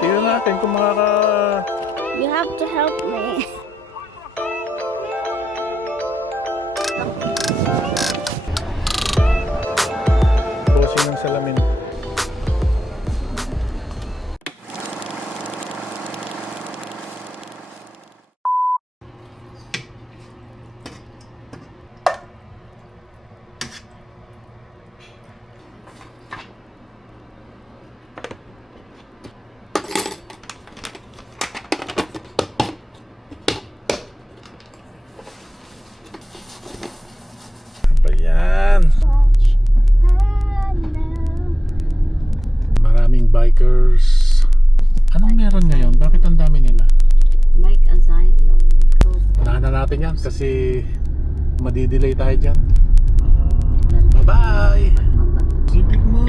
Tingnan natin kung You have to help me. bossing ng salamin. Ayan. Maraming bikers. Anong meron ngayon? Bakit ang dami nila? Bike asylum. Unahan na natin yan kasi madidelay tayo dyan. Bye-bye! Sipig mo!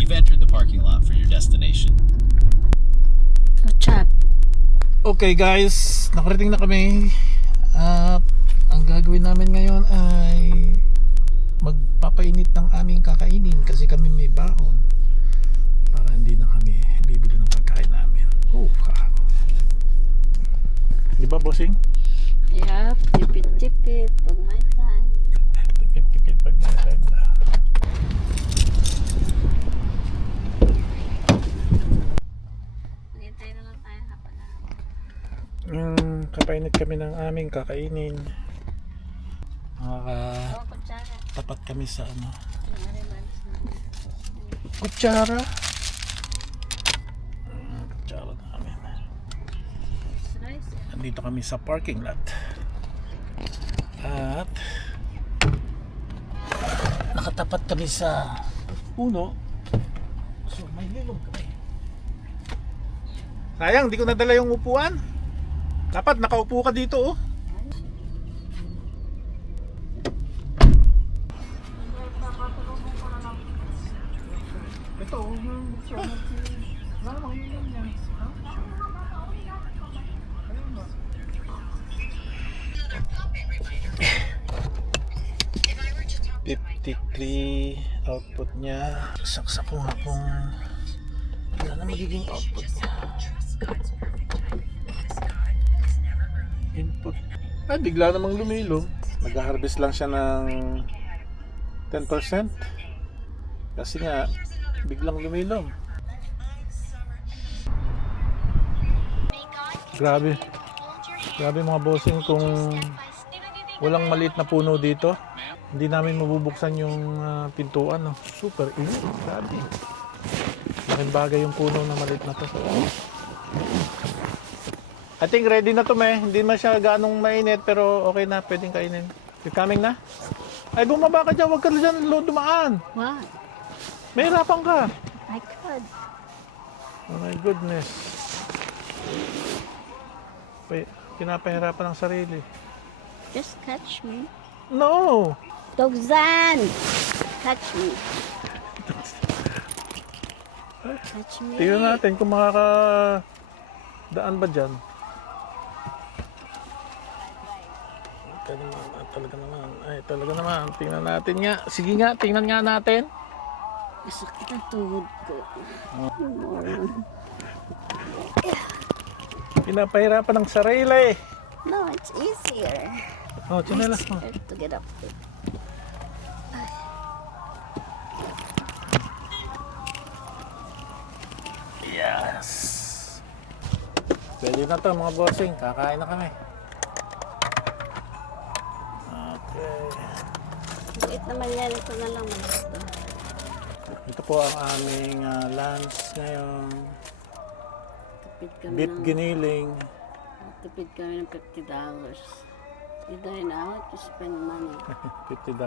You've entered the parking lot for your destination. What's up? Okay guys, nakarating na kami at ang gagawin namin ngayon ay magpapainit ng aming kakainin kasi kami may baon para hindi na kami bibili ng pagkain namin. Di ba bossing? Yeah, tipid pag may time. Tipid pag na-time na. Hintay na lang tayo hapon na. Kapainit kami ng aming kakainin. Kutsara. Tapat kami sa ano. Narimalis na. Kutsara. Kutsara namin. Rice. Nandito kami sa parking lot. At nakatapat kami sa puno. So may lilong kami. Sayang, di ko nadala yung upuan. Dapat nakaupo ka dito oh. Ito oh. $53 output niya. Saksak ko nga kung wala na magiging output niya. Input. Ay, bigla namang lumilo. Mag-harvest lang siya ng 10%. Kasi nga, biglang lumilom. Grabe. Grabe mga bossing kung walang maliit na puno dito. Hindi namin mabubuksan yung pintuan. No? Super init. Grabe. Laking bagay yung puno na maliit na to. I think ready na to me. Hindi man siya ganong mainit pero okay na. Pwedeng kainin. You coming na? Ay, bumaba ka dyan. Huwag ka dyan dumaan. What? May hirapan ka. I could. Oh my goodness. Pinapahirapan ang sarili. Just catch me. No! Togzan! Catch me. Catch me. Tingnan natin kung makakadaan ba dyan. Talaga naman. Tingnan natin nga. Sige nga, tingnan nga natin. Masakit ang tuhod ko. Pinapahirapan ang sarili. No, it's easier. Oh, tsinelas mo. Easier to get up with. Yes! Pwede na to mga bossing. Kakain na kami. Okay. Wait naman yan. Ito na lang. Ito po ang aming lunch ngayon. Tipid kami Beef ng... giniling. Tipid kami ng $50. You dine out, you spend money. $50.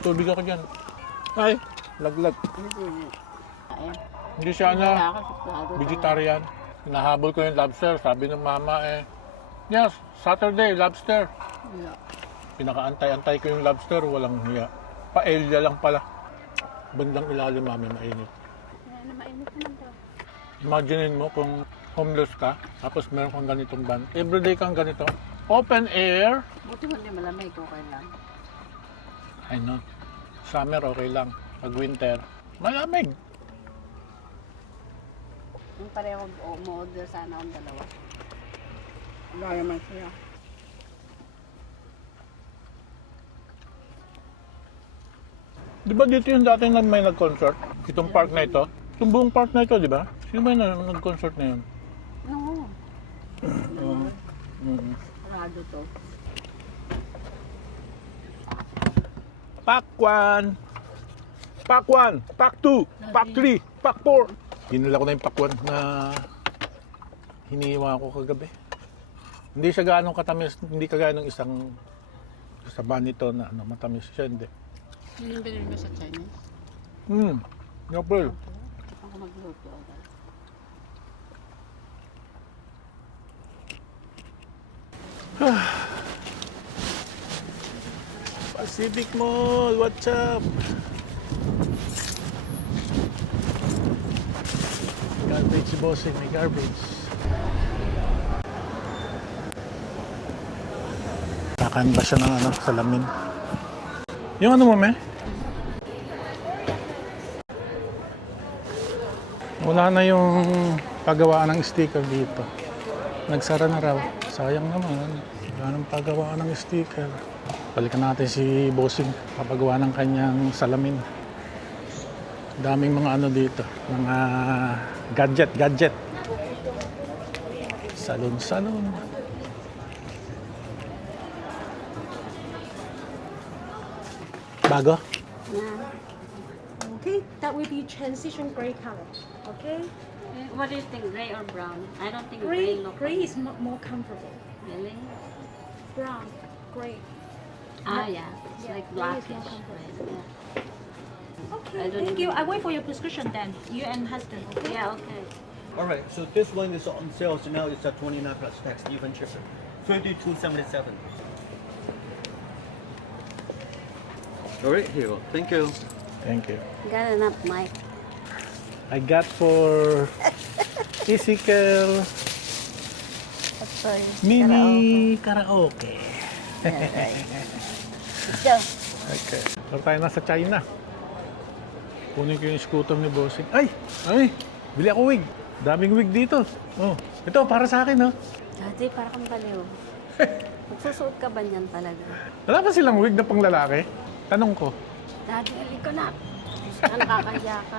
Tubig ako dyan. Ay, laglag. Hindi siya vegetarian. Hinahabol ko yung lobster. Sabi ng mama yes, Saturday, lobster. Pinakaantay-antay ko yung lobster, walang hiya. Paella lang pala. Bandang ilalim mami, mainit. Ano, mainit naman to. Imaginein mo kung homeless ka, tapos meron kang ganitong van. Everyday kang ganito. Open air. Buti mo hindi malamig, okay lang. I know. Summer okay lang. Pag winter, malamig. Yung pareho mo-order sana akong dalawa. Wala naman siya. Di ba dito yung dati na may nag-concert? Itong park na ito? Itong buong park na ito, di ba? Sino ba yung nag-concert na yun? No. Mm. Sarado to. Pack 1, Pack 1, Pack 2, Pack 3, Pack 4. Hinala ko na yung Pack 1 na hiniwa ko kagabi. Hindi siya gaano katamis, hindi kagaya ng isang sa nito na ano, matamis siya, hindi. Yun yung binili mo sa Chinese? Apple. Ako magluto agad. Pacific Mall, what's up? Garbage si Bossing, may garbage. Kakan ba siya ng ano, salamin? Yung ano mo, me? Wala na yung paggawaan ng sticker dito. Nagsara na raw. Sayang naman. Wala nang paggawaan ng sticker. Balikan natin si Bossing papagawa ng kanyang salamin. Daming mga ano dito. Mga gadget. Salon. Bago? Okay, that will be transition gray color. Okay, What do you think, gray or brown? I don't think gray, gray look gray is more comfortable. Really? Brown, gray. Ah, yeah. It's Yeah, like gray is blackish. more comfortable. Yeah. Okay, I don't thank even- you. I wait for your prescription then. You and husband. Okay. Yeah, okay. All right, so this one is on sale, so now it's at 29 plus tax, even cheaper. 32.77. All right, here you go. Thank you. Thank you. Got enough, Mike. I got for physical mini karaoke. Go. Okay. Pero tayo nasa China. Kunin ko yung scooter ni Bossing. Ay! Bili ako wig. Daming wig dito. Oh, ito para sa akin, no? Dati, para kang baliw. Magsusuot ka ba niyan talaga? Wala pa silang wig na pang lalaki? Tanong ko. Daddy, ali ko na. Nakakahiya ka.